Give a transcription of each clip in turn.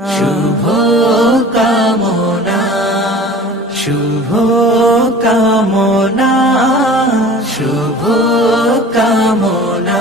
শুভ কামনা, শুভ কামনা, শুভ কামনা।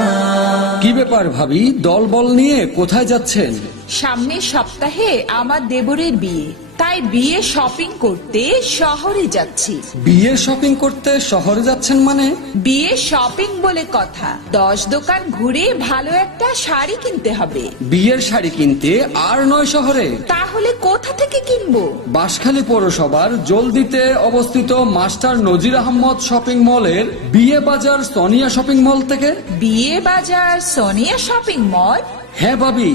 কি ব্যাপার ভাবি, দলবল নিয়ে কোথায় যাচ্ছেন? সামনের সপ্তাহে আমার দেবরের বিয়ে, তাই বিয়ে শপিং করতে শহরে যাচ্ছি। বিয়ে শপিং করতে শহরে যাচ্ছেন মানে? বিয়ে শপিং বলে কথা, 10 দোকান ঘুরে ভালো একটা শাড়ি কিনতে হবে। বিয়ের শাড়ি কিনতে আর নয় শহরে? তাহলে কোথা থেকে কিনবো? বাঁশখালী পৌরসভার জলদিতে অবস্থিত মাস্টার নজির আহমদ শপিং মলের বিয়ে বাজার সোনিয়া শপিং মল থেকে। বিয়ে বাজার সোনিয়া শপিং মল? হ্যাঁ ভাবি,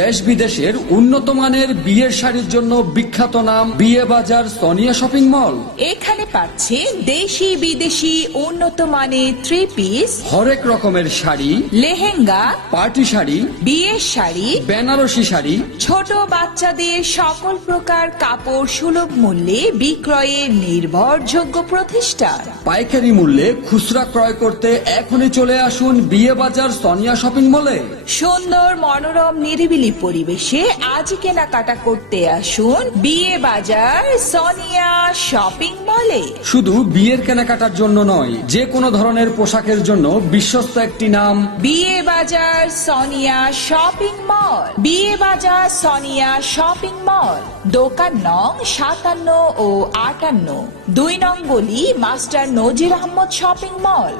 দেশ বিদেশের উন্নত মানের বিয়ের শাড়ির জন্য বিখ্যাত নাম বিয়ে বাজার সোনিয়া শপিং মল। এখানে পাচ্ছে দেশি বিদেশি উন্নত মানের 3 পিস, হরেক রকমের শাড়ি, লেহেঙ্গা, পার্টি শাড়ি, বিয়ের শাড়ি, বেনারসি শাড়ি, ছোট বাচ্চাদের সকল প্রকার কাপড় সুলভ মূল্যে বিক্রয়ের নির্ভরযোগ্য প্রতিষ্ঠান। পাইকারি মূল্যে খুচরা ক্রয় করতে এখনই চলে আসুন বিয়ে বাজার সোনিয়া শপিং মলে। সুন্দর মনোরম নিরিবিলি পরিবেশে আজ কেনাকাটা করতে আসুন বিয়ে বাজার সোনিয়া শপিং মলে। শুধু বিয়ের কেনাকাটার জন্য নয়, যে কোনো ধরনের পোশাকের জন্য বিশ্বস্ত একটি নাম বিয়ে বাজার সোনিয়া শপিং মল। বিয়ে বাজার সোনিয়া শপিং মল, দোকান নং 57 ও 58, 2 নং গলি master Nazir Ahmad shopping mall,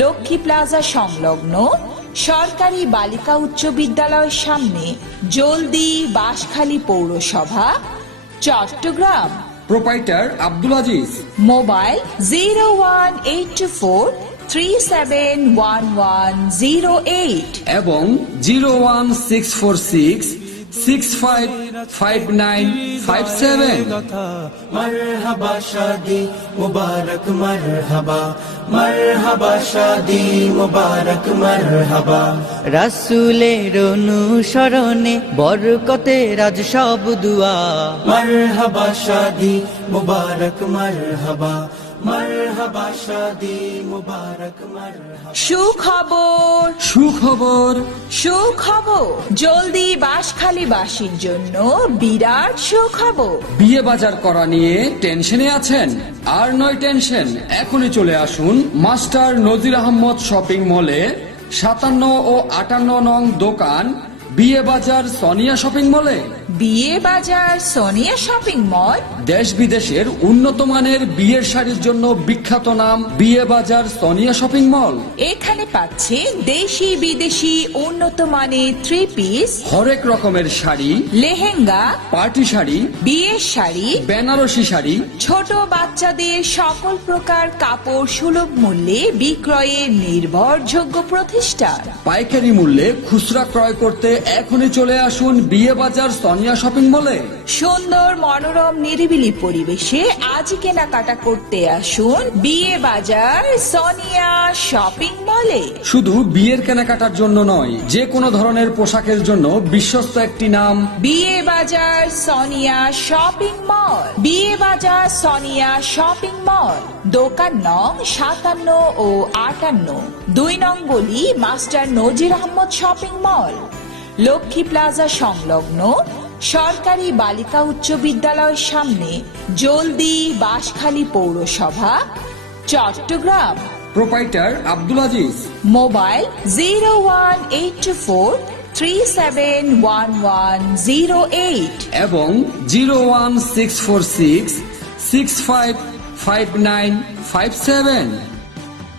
Lakshmi plaza সংলগ্ন সরকারি বালিকা উচ্চ বিদ্যালয়ের সামনে, জলদি, বাঁশখালী পৌরসভা, চট্টগ্রাম। প্রোপাইটার আব্দুল আজিজ। মোবাইল 01824 371108 এবং 01646 655957। मरहबा शादी मुबारक मरहबा, मरहबा शादी मुबारक मरहबा। রাসূলের অনুসরণে বরকতের আজ সব দুয়া। मरहबा शादी मुबारक मरहबा, मरहबा शादी मुबारक मरहबा। সুখবর, সুখবর, সুখবর, জলদি বাঁশখালী বাসীর জন্য বিরাট সুখবর। বিয়ে বাজার করা নিয়ে টেনশনে আছেন? আর নয় টেনশন, এখনই চলে আসুন মাস্টার নজির আহমদ শপিং মলে 57 ও 58 নং দোকান বিয়ে বাজার সোনিয়া শপিং মলে। বিয়ে বাজার সোনিয়া শপিং মল, দেশ বিদেশের উন্নত মানের বিয়ের শাড়ির জন্য বিখ্যাত নাম বিয়ে বাজার সোনিয়া শপিং মল। এখানে পাচ্ছে দেশি বিদেশি উন্নত মানের 3 পিস, হরেক রকমের শাড়ি, লেহেঙ্গা, পার্টি শাড়ি, বিয়ের শাড়ি, বেনারসি শাড়ি, ছোট বাচ্চাদের সকল প্রকার কাপড় সুলভ মূল্যে বিক্রয়ের নির্ভরযোগ্য প্রতিষ্ঠান। পাইকারি মূল্যে খুচরা ক্রয় করতে এখনই চলে আসুন বিয়ে বাজার সোনিয়া শপিং মলে। সুন্দর মনোরম নিরিবিলি পরিবেশে আজ কেনাকাটা করতে আসুন বিয়ে বাজার সোনিয়া শপিং মলে। শুধু বিয়ের কেনাকাটার জন্য নয়, যে কোনো ধরনের পোশাকের জন্য বিশ্বস্ত একটি নাম বিয়ে বাজার সোনিয়া শপিং মল। বিয়ে বাজার সোনিয়া শপিং মল, দোকান নং 57 ও 58, 2 নং গলি master Nazir Ahmad shopping mall, Lakshmi plaza সংলগ্ন সরকারি বালিকা উচ্চ বিদ্যালয়ের সামনে, জলদি, বাঁশখালী পৌরসভা, চট্টগ্রাম। প্রোপাইটার আব্দুল আজিজ। মোবাইল 01824 371108 এবং 01646 655957।